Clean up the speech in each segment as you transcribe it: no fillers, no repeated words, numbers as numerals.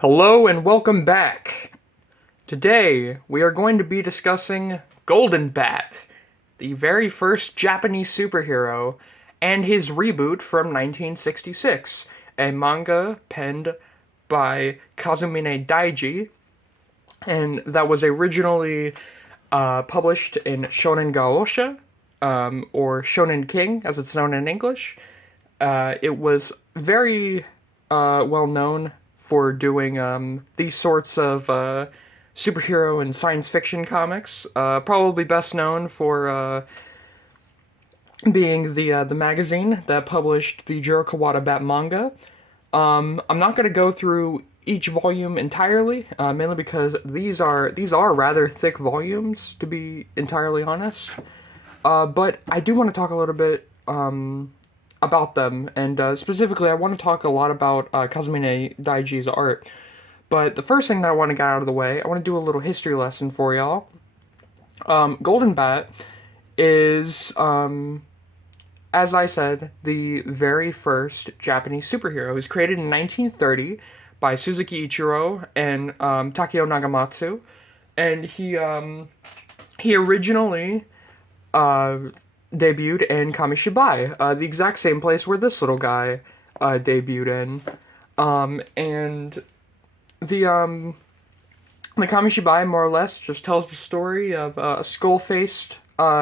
Hello and welcome back. Today we are going to be discussing Golden Bat, the very first Japanese superhero, and his reboot from 1966, a manga penned by Kazumine Daiji, and that was originally published in Shonen Gaosha, or Shonen King as it's known in English. It was very well known for doing these sorts of superhero and science fiction comics. Probably best known for being the magazine that published the Jiro Kawada Bat manga. I'm not going to go through each volume entirely, mainly because these are rather thick volumes, to be entirely honest. But I do want to talk a little bit about them, and specifically, I want to talk a lot about Kazumine Daiji's art. But the first thing that I want to get out of the way, I want to do a little history lesson for y'all. Golden Bat is, as I said, the very first Japanese superhero. He was created in 1930 by Suzuki Ichiro and Takeo Nagamatsu, and he originally debuted in Kamishibai, the exact same place where this little guy debuted in. And the Kamishibai more or less just tells the story of a skull-faced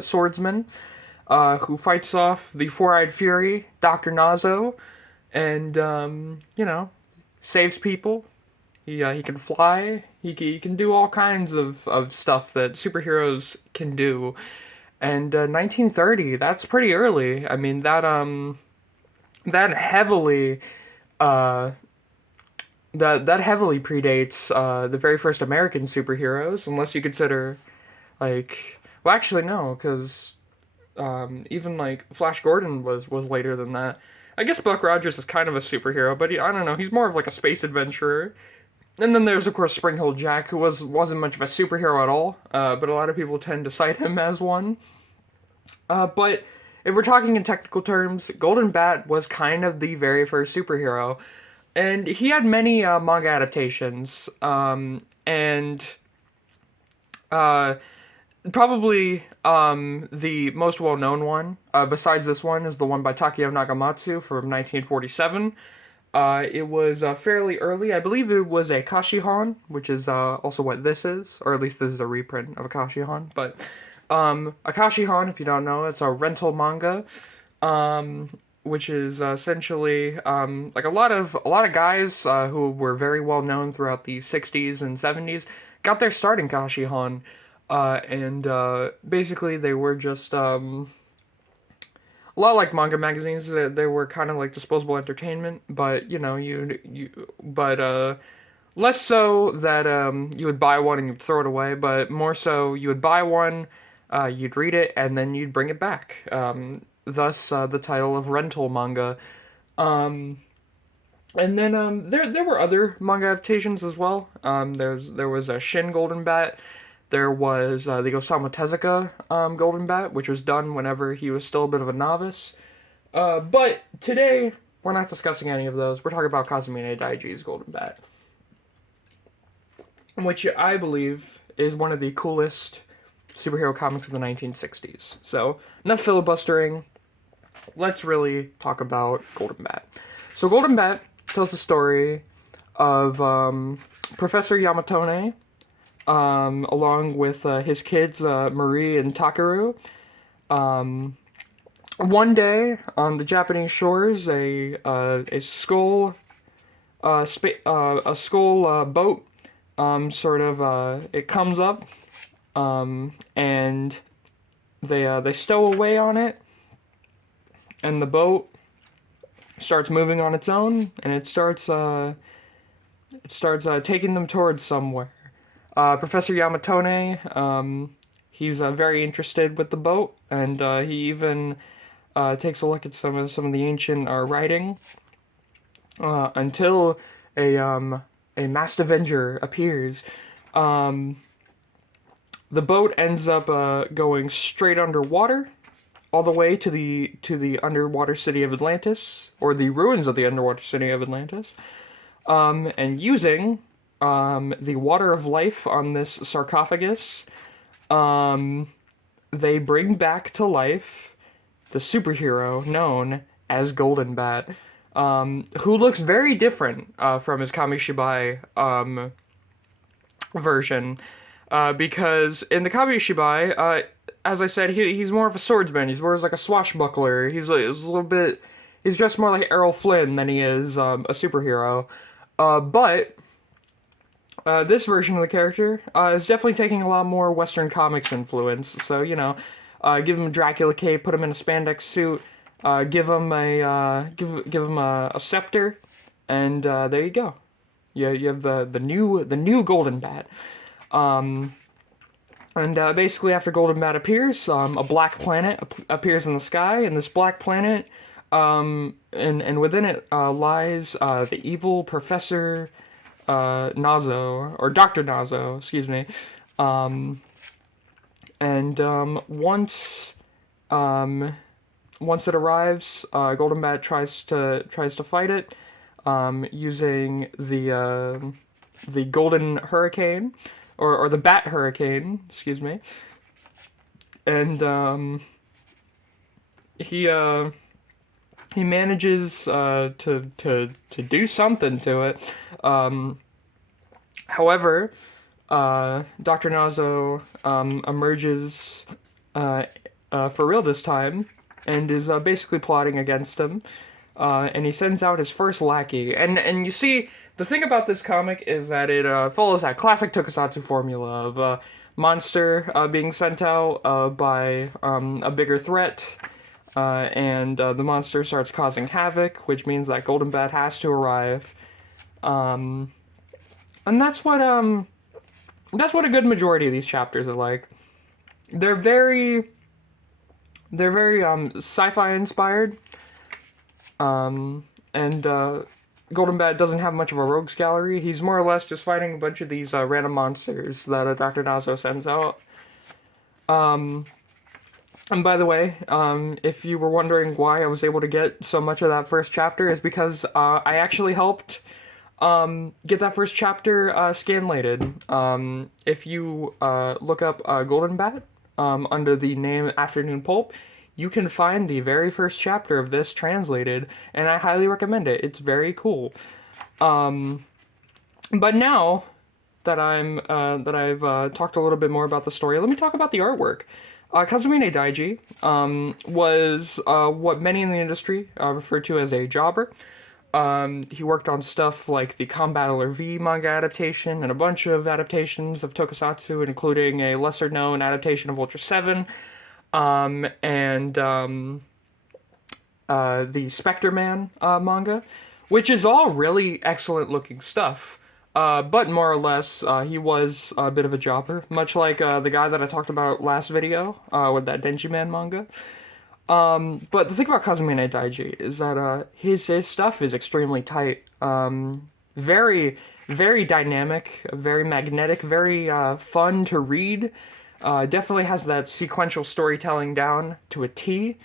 swordsman who fights off the Four-Eyed Fury, Dr. Nazo, and saves people. He can fly. He can do all kinds of stuff that superheroes can do. And 1930, that's pretty early. I mean, that heavily that heavily predates the very first American superheroes, unless you consider, like, well, actually no, because even like Flash Gordon was later than that. I guess Buck Rogers is kind of a superhero, but I don't know, he's more of like a space adventurer. And then there's of course Spring Hill Jack, who wasn't much of a superhero at all, but a lot of people tend to cite him as one. But if we're talking in technical terms, Golden Bat was kind of the very first superhero, and he had many manga adaptations, and probably the most well-known one, besides this one, is the one by Takeo Nagamatsu from 1947. It was fairly early. I believe it was a Kashihan, which is also what this is, or at least this is a reprint of a Kashihan. But a Kashihan, if you don't know, it's a rental manga, which is essentially like a lot of guys who were very well known throughout the 60s and 70s got their start in Kashihan, and basically they were just a lot like manga magazines. They were kind of like disposable entertainment, but less so that you would buy one and you'd throw it away, but more so you would buy one, you'd read it, and then you'd bring it back. Thus, the title of rental manga. And then there were other manga adaptations as well. There was a Shin Golden Bat. There was the Osamu Tezuka Golden Bat, which was done whenever he was still a bit of a novice. But today, we're not discussing any of those. We're talking about Kazumine Daiji's Golden Bat, which I believe is one of the coolest superhero comics of the 1960s. So, enough filibustering. Let's really talk about Golden Bat. So, Golden Bat tells the story of Professor Yamatone, along with his kids, Marie and Takaru. One day on the Japanese shores, a skull boat it comes up, and they stow away on it, and the boat starts moving on its own, and it starts taking them towards somewhere. Professor Yamatone, he's very interested with the boat, and he even takes a look at some of the ancient writing, until a masked avenger appears. The boat ends up going straight underwater, all the way to the underwater city of Atlantis, or the ruins of the underwater city of Atlantis. and using the water of life on this sarcophagus, um, they bring back to life the superhero known as Golden Bat, who looks very different from his Kamishibai version. Because in the Kamishibai, as I said, he's more of a swordsman. He's more like a swashbuckler. He's a little bit. He's just more like Errol Flynn than he is a superhero. But this version of the character is definitely taking a lot more Western comics influence. So give him a Dracula cape, put him in a spandex suit, give him a scepter, and there you go. You have the new Golden Bat. And basically, after Golden Bat appears, a black planet appears in the sky, and this black planet, and within it lies the evil Professor Nazo, or Dr. Nazo, excuse me. And once it arrives, Golden Bat tries to fight it, using the Golden Hurricane, or the Bat Hurricane, excuse me. And he manages to do something to it. However, Dr. Nazo emerges for real this time, and is basically plotting against him. And he sends out his first lackey. And you see, the thing about this comic is that it follows that classic Tokusatsu formula of a monster being sent out by a bigger threat, and the monster starts causing havoc, which means that Golden Bat has to arrive. And that's what a good majority of these chapters are like. They're very sci-fi inspired. And Golden Bat doesn't have much of a rogues gallery. He's more or less just fighting a bunch of these random monsters that Dr. Nazo sends out. And by the way, if you were wondering why I was able to get so much of that first chapter, is because I actually helped get that first chapter scanlated. If you look up Golden Bat under the name Afternoon Pulp, you can find the very first chapter of this translated, and I highly recommend it. It's very cool. But now that I've talked a little bit more about the story, let me talk about the artwork. Kazumine Daiji was what many in the industry refer to as a jobber. He worked on stuff like the Combattler V manga adaptation and a bunch of adaptations of Tokusatsu, including a lesser-known adaptation of Ultra 7, and the Spectre Man manga, which is all really excellent-looking stuff. But more or less, he was a bit of a jobber, much like the guy that I talked about last video with that Denji Man manga. But the thing about Kazumine Daiji is that his stuff is extremely tight, very, very dynamic, very magnetic, very fun to read. Definitely has that sequential storytelling down to a T.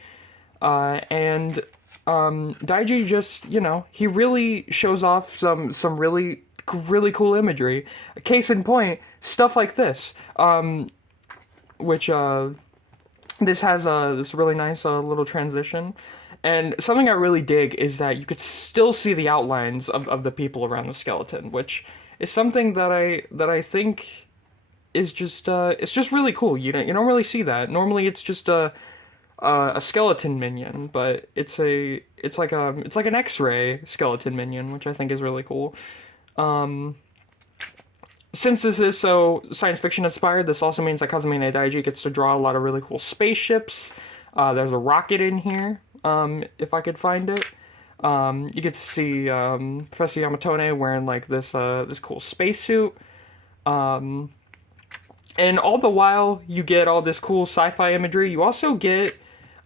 And Daiji just, he really shows off some really cool imagery. Case in point, stuff like this, which this has this really nice little transition. And something I really dig is that you could still see the outlines of the people around the skeleton, which is something that I think is just it's just really cool. You don't really see that. Normally it's just a skeleton minion, but it's like an X-ray skeleton minion, which I think is really cool. Since this is so science fiction inspired, this also means that Kazumine Daiji gets to draw a lot of really cool spaceships. There's a rocket in here, if I could find it. You get to see Professor Yamatone wearing like this cool spacesuit. And all the while you get all this cool sci-fi imagery, you also get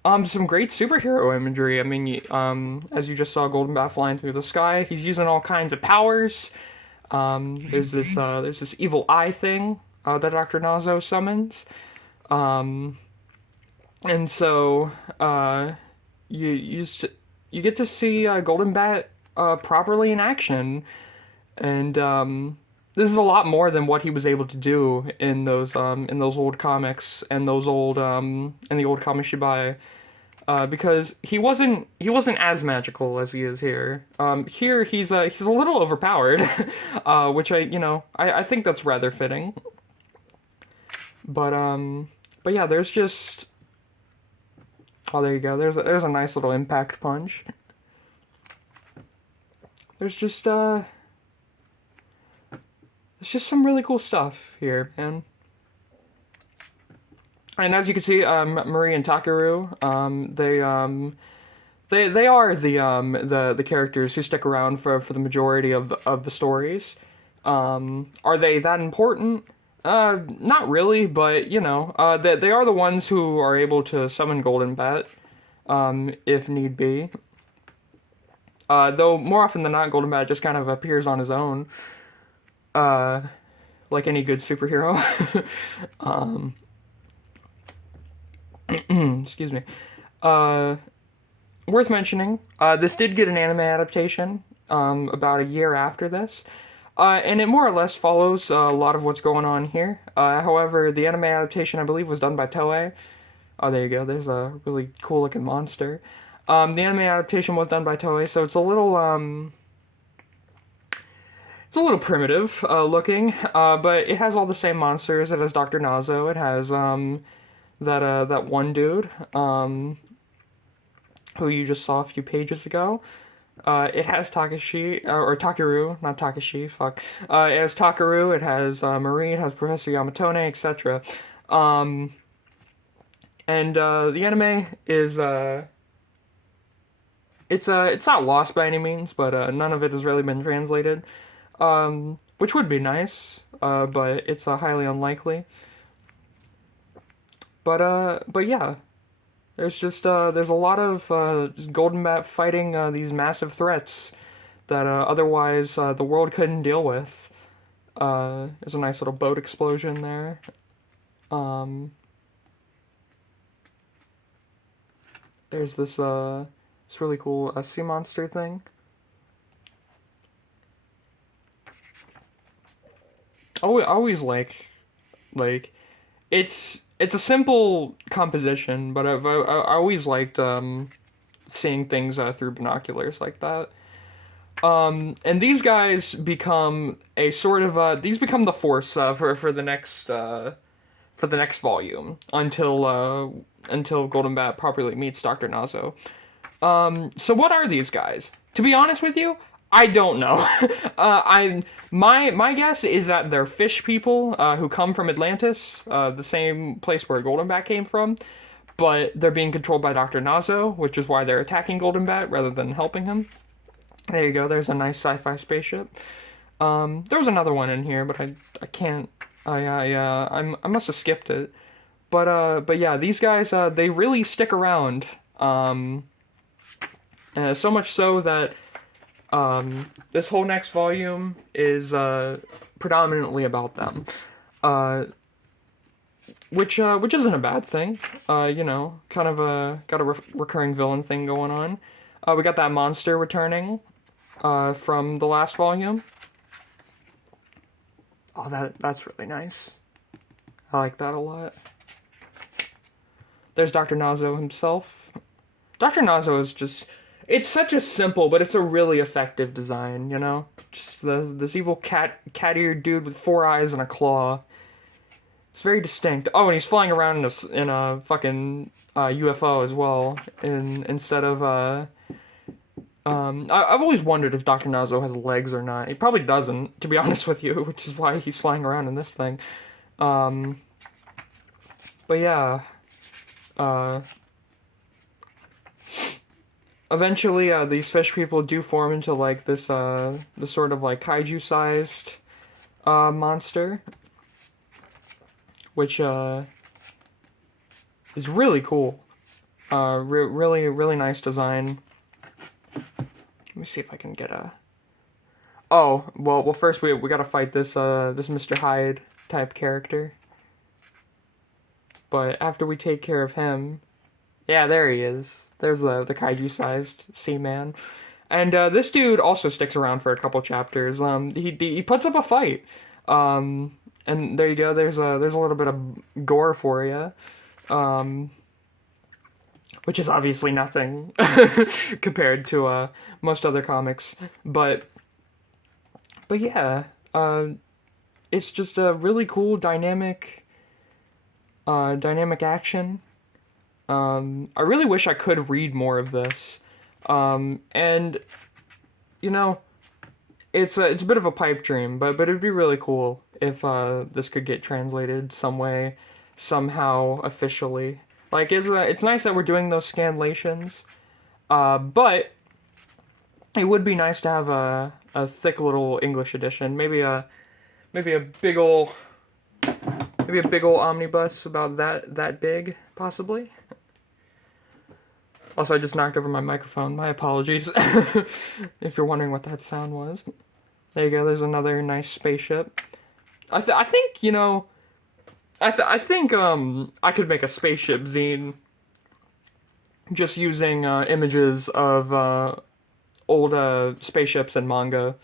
some great superhero imagery. I mean, as you just saw Golden Bat flying through the sky, he's using all kinds of powers. There's this evil eye thing that Dr. Nazo summons. And so you get to see Golden Bat properly in action. And this is a lot more than what he was able to do in those old comics and those old in the old comic Shibai. Because he wasn't as magical as he is here. Here he's a little overpowered, which I think that's rather fitting. But but yeah, there's just oh, there you go. There's a nice little impact punch. There's just there's just some really cool stuff here, man. And as you can see, Marie and Takaru, they are the characters who stick around for the majority of the stories. Are they that important? Not really, but they are the ones who are able to summon Golden Bat, if need be. Though more often than not, Golden Bat just kind of appears on his own, uh, like any good superhero. um, excuse me. Uh, Worth mentioning, this did get an anime adaptation about a year after this, and it more or less follows a lot of what's going on here. However, the anime adaptation, I believe, was done by Toei. Oh, there you go. There's a really cool looking monster. The anime adaptation was done by Toei, so it's a little primitive looking, but it has all the same monsters. It has Dr. Nazo. It has that one dude who you just saw a few pages ago. It has Takashi, or Takeru, not Takashi, fuck. It has Takaru, it has Marie, it has Professor Yamatone, etc. Um, and the anime is, it's not lost by any means, but none of it has really been translated. Which would be nice, but it's highly unlikely. But yeah, there's a lot of just Golden Bat fighting these massive threats that otherwise the world couldn't deal with. There's a nice little boat explosion there. Um, there's this really cool sea monster thing. I always like it's a simple composition, but I always liked seeing things through binoculars like that. And these guys become a sort of these become the force for the next volume until Golden Bat properly meets Doctor Nazo. So what are these guys? To be honest with you, I don't know. My guess is that they're fish people who come from Atlantis, the same place where Golden Bat came from, but they're being controlled by Doctor Nazo, which is why they're attacking Golden Bat rather than helping him. There you go. There's a nice sci-fi spaceship. There was another one in here, but I can't. I must have skipped it. But yeah, these guys they really stick around. So much so that this whole next volume is predominantly about them, uh, which isn't a bad thing. Kind of got a recurring villain thing going on. We got that monster returning from the last volume. Oh, that's really nice. I like that a lot. There's Dr. Nazo himself. Dr. Nazo is just... It's such a simple, but it's a really effective design, you know? Just this evil cat-eared dude with 4 eyes and a claw. It's very distinct. Oh, and he's flying around in a fucking UFO as well, instead of... I've always wondered if Dr. Nazo has legs or not. He probably doesn't, to be honest with you, which is why he's flying around in this thing. But yeah, eventually, these fish people do form into like this sort of like kaiju-sized monster, which is really cool. Really nice design. Let me see if I can get a. Oh, well, first we gotta fight this Mr. Hyde type character. But after we take care of him, yeah, there he is. There's the kaiju-sized Seaman. And this dude also sticks around for a couple chapters. He puts up a fight. And there you go. There's a little bit of gore for you. Um, which is obviously nothing compared to most other comics. But yeah, it's just a really cool dynamic action. I really wish I could read more of this. And you know, it's a bit of a pipe dream, but it'd be really cool if this could get translated some way, somehow officially. Like it's nice that we're doing those scanlations, but it would be nice to have a thick little English edition, maybe a big ol' maybe a big ol' omnibus about that big possibly. Also, I just knocked over my microphone. My apologies if you're wondering what that sound was. There you go. There's another nice spaceship. I think I think I could make a spaceship zine just using images of old spaceships and manga,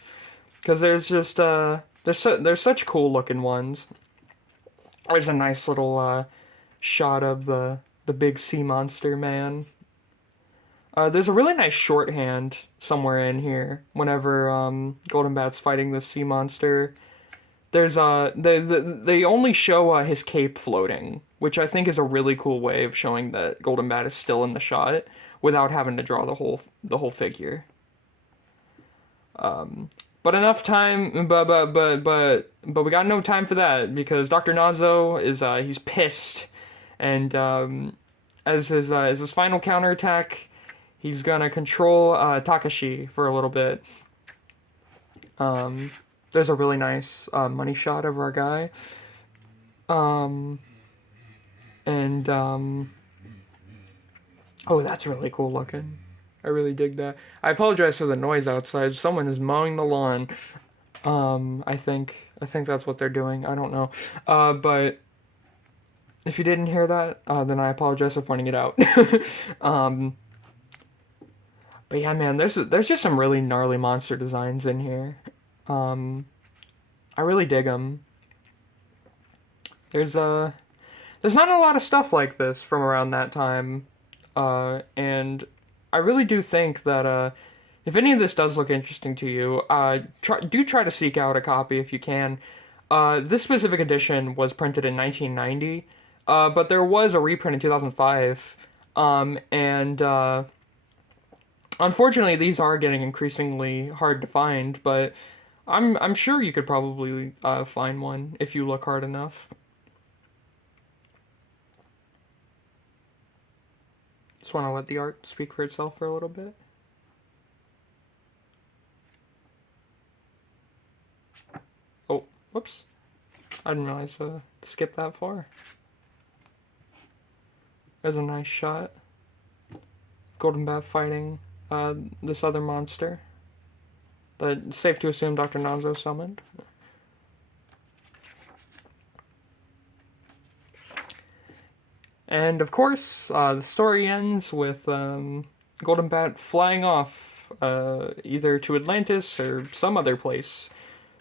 because there's just there's such cool looking ones. There's a nice little shot of the big sea monster man. There's a really nice shorthand somewhere in here. Whenever Golden Bat's fighting the sea monster, there's they only show his cape floating, which I think is a really cool way of showing that Golden Bat is still in the shot without having to draw the whole figure. But enough time, but we got no time for that because Dr. Nazo is he's pissed, and as his final counterattack, he's gonna control Takashi for a little bit. There's a really nice money shot of our guy. Um, and oh, that's really cool looking. I really dig that. I apologize for the noise outside. Someone is mowing the lawn. I think that's what they're doing. I don't know. But if you didn't hear that, then I apologize for pointing it out. um, but yeah, man, there's just some really gnarly monster designs in here. Um, I really dig them. There's there's not a lot of stuff like this from around that time, and I really do think that if any of this does look interesting to you, try to seek out a copy if you can. This specific edition was printed in 1990, but there was a reprint in 2005, and unfortunately these are getting increasingly hard to find. But I'm sure you could probably find one if you look hard enough. Just want to let the art speak for itself for a little bit. Oh, whoops. I didn't realize to skip that far. There's a nice shot. Golden Bat fighting this other monster that it's safe to assume Dr. Nazo summoned. And of course, the story ends with Golden Bat flying off either to Atlantis or some other place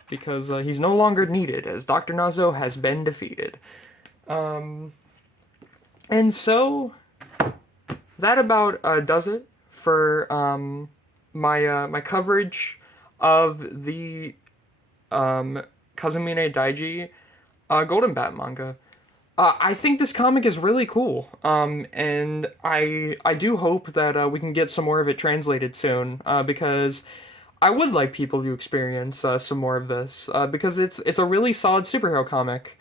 because he's no longer needed as Dr. Nazo has been defeated. And so that about does it for my coverage of the Kazumine Daiji Golden Bat manga. I think this comic is really cool, and I do hope that we can get some more of it translated soon, because I would like people to experience some more of this, because it's a really solid superhero comic,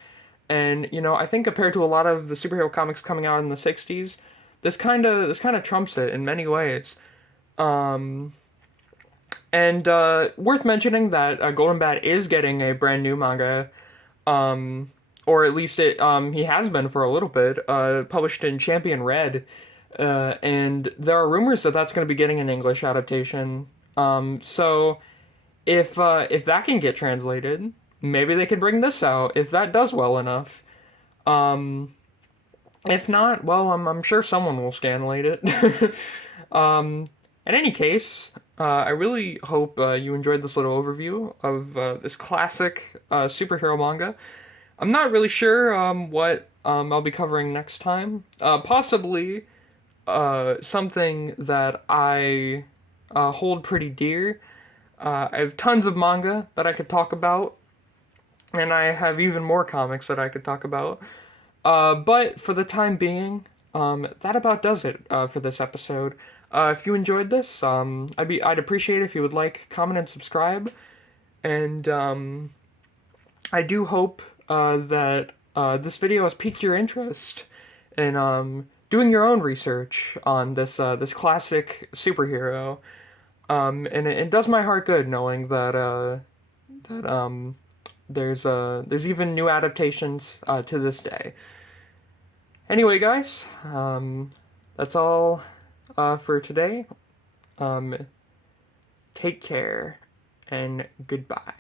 and I think compared to a lot of the superhero comics coming out in the '60s, this kind of trumps it in many ways. Um, and worth mentioning that Golden Bat is getting a brand new manga. Um, or at least he has been for a little bit, published in Champion Red, and there are rumors that that's going to be getting an English adaptation. So if that can get translated, maybe they could bring this out if that does well enough. Um, if not, well, I'm sure someone will scanlate it. um, In any case, I really hope you enjoyed this little overview of this classic superhero manga. I'm not really sure what I'll be covering next time. Possibly something that I hold pretty dear. I have tons of manga that I could talk about, and I have even more comics that I could talk about. But for the time being, that about does it for this episode. If you enjoyed this, I'd appreciate it if you would like, comment, and subscribe. And I do hope that this video has piqued your interest in doing your own research on this classic superhero. And it does my heart good knowing that there's even new adaptations to this day. Anyway, guys, that's all for today. Take care and goodbye.